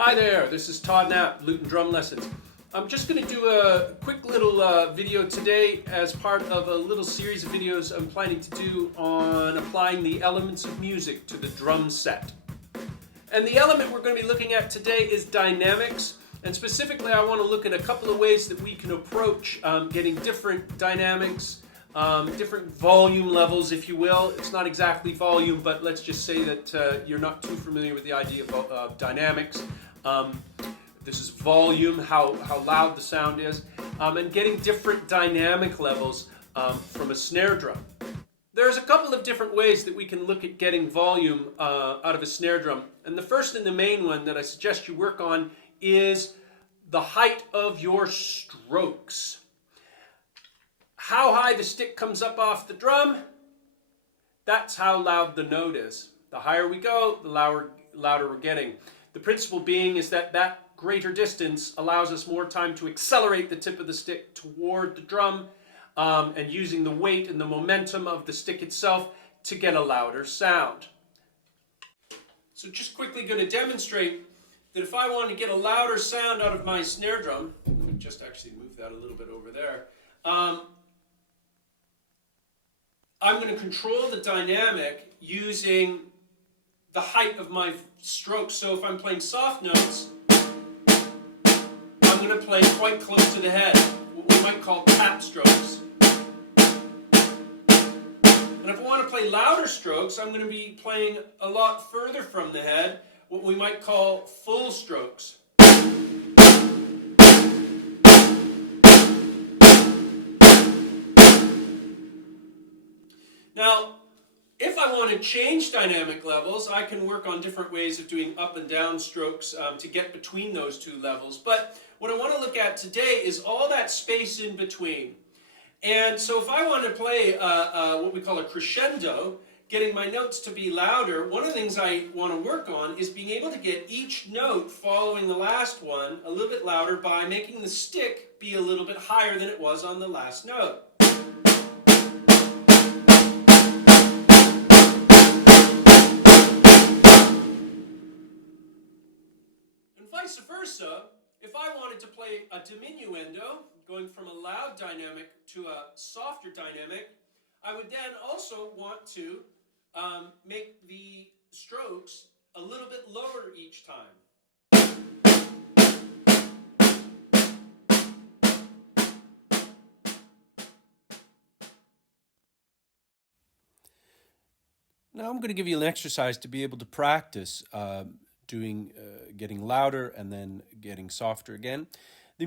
Hi there, this is Todd Knapp, Lute and Drum Lessons. I'm just going to do a quick little video today as part of a little series of videos I'm planning to do on applying the elements of music to the drum set. And the element we're going to be looking at today is dynamics, and specifically I want to look at a couple of ways that we can approach getting different dynamics, different volume levels, if you will. It's not exactly volume, but let's just say that you're not too familiar with the idea of dynamics. This is volume, how loud the sound is, and getting different dynamic levels from a snare drum. There's a couple of different ways that we can look at getting volume out of a snare drum. And the first and the main one that I suggest you work on is the height of your strokes. How high the stick comes up off the drum, that's how loud the note is. The higher we go, the louder we're getting. The principle being is that greater distance allows us more time to accelerate the tip of the stick toward the drum and using the weight and the momentum of the stick itself to get a louder sound. So just quickly going to demonstrate that if I want to get a louder sound out of my snare drum, let me just actually move that a little bit over there. I'm going to control the dynamic using the height of my strokes. So if I'm playing soft notes, I'm going to play quite close to the head, what we might call tap strokes. And if I want to play louder strokes, I'm going to be playing a lot further from the head, what we might call full strokes. Now, if I want to change dynamic levels, I can work on different ways of doing up and down strokes to get between those two levels. But what I want to look at today is all that space in between. And so if I want to play what we call a crescendo, getting my notes to be louder, one of the things I want to work on is being able to get each note following the last one a little bit louder by making the stick be a little bit higher than it was on the last note. Vice versa, if I wanted to play a diminuendo, going from a loud dynamic to a softer dynamic, I would then also want to make the strokes a little bit lower each time. Now I'm going to give you an exercise to be able to practice getting louder and then getting softer again. The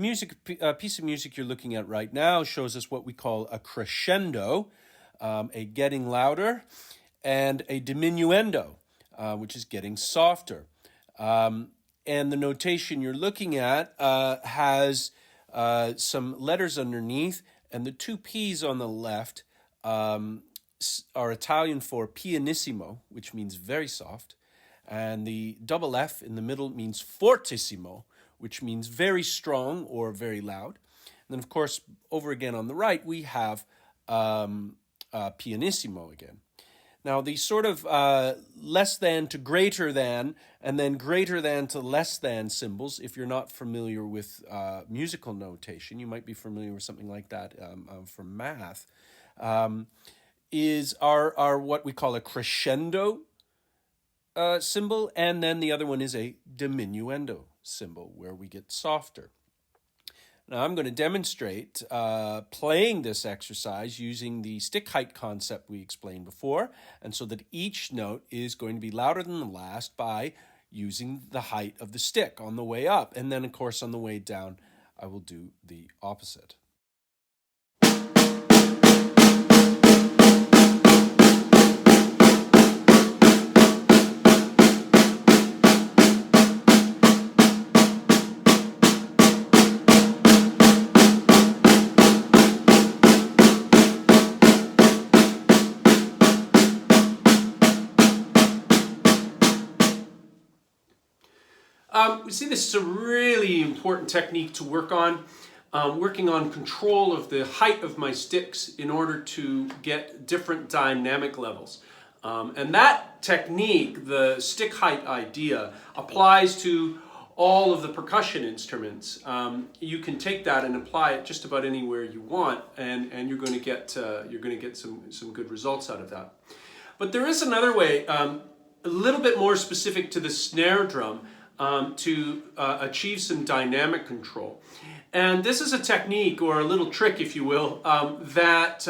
piece of music you're looking at right now shows us what we call a crescendo, a getting louder, and a diminuendo, which is getting softer. And the notation you're looking at has some letters underneath, and the two P's on the left are Italian for pianissimo, which means very soft. And the double F in the middle means fortissimo, which means very strong or very loud. And then, of course, over again on the right, we have pianissimo again. Now, the sort of less than to greater than, and then greater than to less than symbols, if you're not familiar with musical notation, you might be familiar with something like that from math, are what we call a crescendo symbol, and then the other one is a diminuendo symbol, where we get softer. Now I'm going to demonstrate playing this exercise using the stick height concept we explained before, and so that each note is going to be louder than the last by using the height of the stick on the way up, and then of course on the way down I will do the opposite. We see this is a really important technique to work on, working on control of the height of my sticks in order to get different dynamic levels. And that technique, the stick height idea, applies to all of the percussion instruments. You can take that and apply it just about anywhere you want, and you're going to get some good results out of that. But there is another way, a little bit more specific to the snare drum, to achieve some dynamic control. And this is a technique, or a little trick, if you will, that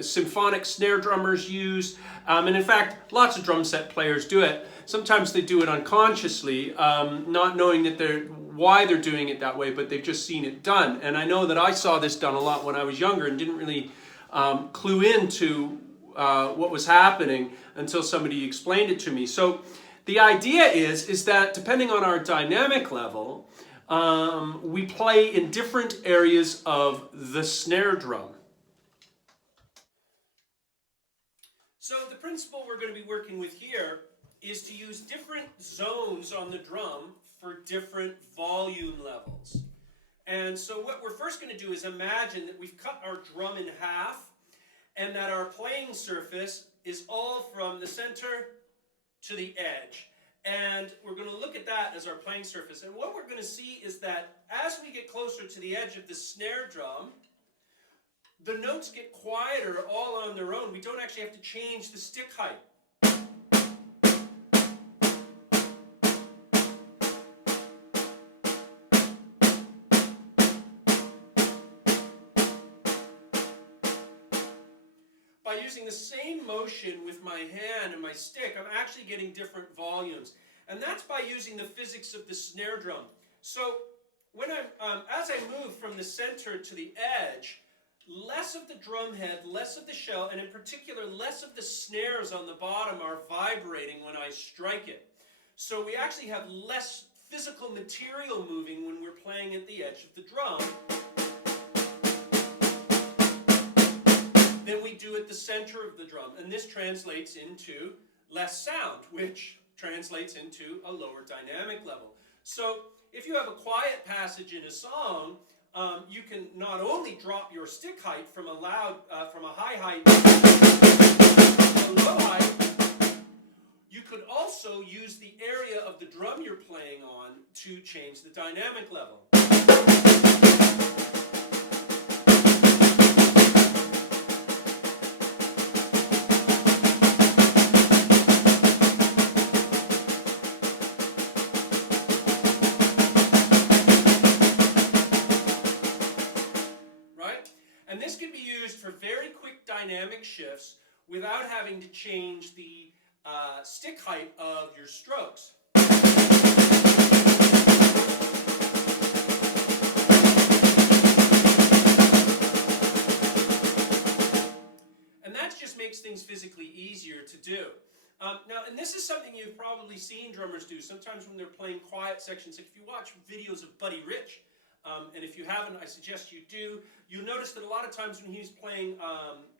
symphonic snare drummers use. And in fact, lots of drum set players do it. Sometimes they do it unconsciously, not knowing that why they're doing it that way, but they've just seen it done. And I know that I saw this done a lot when I was younger and didn't really clue into what was happening until somebody explained it to me. So the idea is that depending on our dynamic level, we play in different areas of the snare drum. So the principle we're going to be working with here is to use different zones on the drum for different volume levels. And so what we're first going to do is imagine that we've cut our drum in half and that our playing surface is all from the center to the edge. And we're going to look at that as our playing surface. And what we're going to see is that as we get closer to the edge of the snare drum, the notes get quieter all on their own. We don't actually have to change the stick height. By using the same motion with my hand and my stick, I'm actually getting different volumes. And that's by using the physics of the snare drum. So when as I move from the center to the edge, less of the drum head, less of the shell, and in particular less of the snares on the bottom are vibrating when I strike it. So we actually have less physical material moving when we're playing at the edge of the drum than we do at the center of the drum. And this translates into less sound, which translates into a lower dynamic level. So if you have a quiet passage in a song, you can not only drop your stick height from a high height to a low height, you could also use the area of the drum you're playing on to change the dynamic level. And this can be used for very quick dynamic shifts without having to change the stick height of your strokes. And that just makes things physically easier to do. Now, and this is something you've probably seen drummers do sometimes when they're playing quiet sections. Like if you watch videos of Buddy Rich, and if you haven't, I suggest you do. You'll notice that a lot of times when he's playing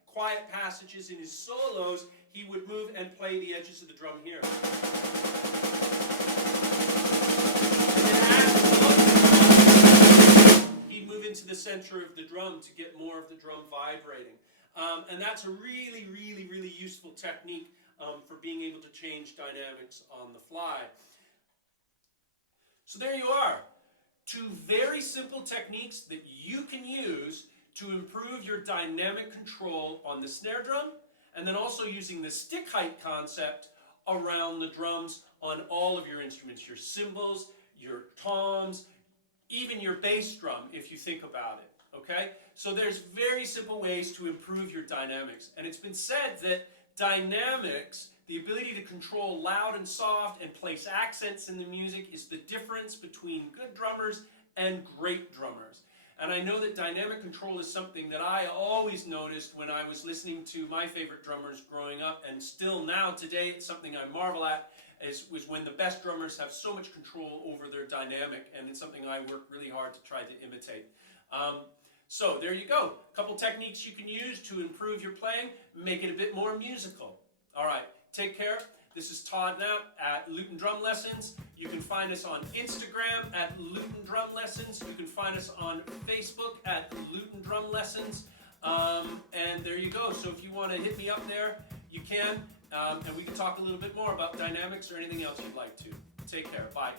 quiet passages in his solos, he would move and play the edges of the drum here. And then he'd move into the center of the drum to get more of the drum vibrating. And that's a really, really, really useful technique for being able to change dynamics on the fly. So there you are. Two very simple techniques that you can use to improve your dynamic control on the snare drum, and then also using the stick height concept around the drums on all of your instruments, your cymbals, your toms, even your bass drum, if you think about it, okay? So there's very simple ways to improve your dynamics, and it's been said that dynamics, the ability to control loud and soft and place accents in the music, is the difference between good drummers and great drummers. And I know that dynamic control is something that I always noticed when I was listening to my favorite drummers growing up, and still now today it's something I marvel at, was when the best drummers have so much control over their dynamic, and it's something I work really hard to try to imitate. So there you go. A couple techniques you can use to improve your playing, make it a bit more musical. All right, take care. This is Todd Knapp at Luton Drum Lessons. You can find us on Instagram at Luton Drum Lessons. You can find us on Facebook at Luton Drum Lessons. And there you go. So if you want to hit me up there, you can. And we can talk a little bit more about dynamics or anything else you'd like to. Take care. Bye.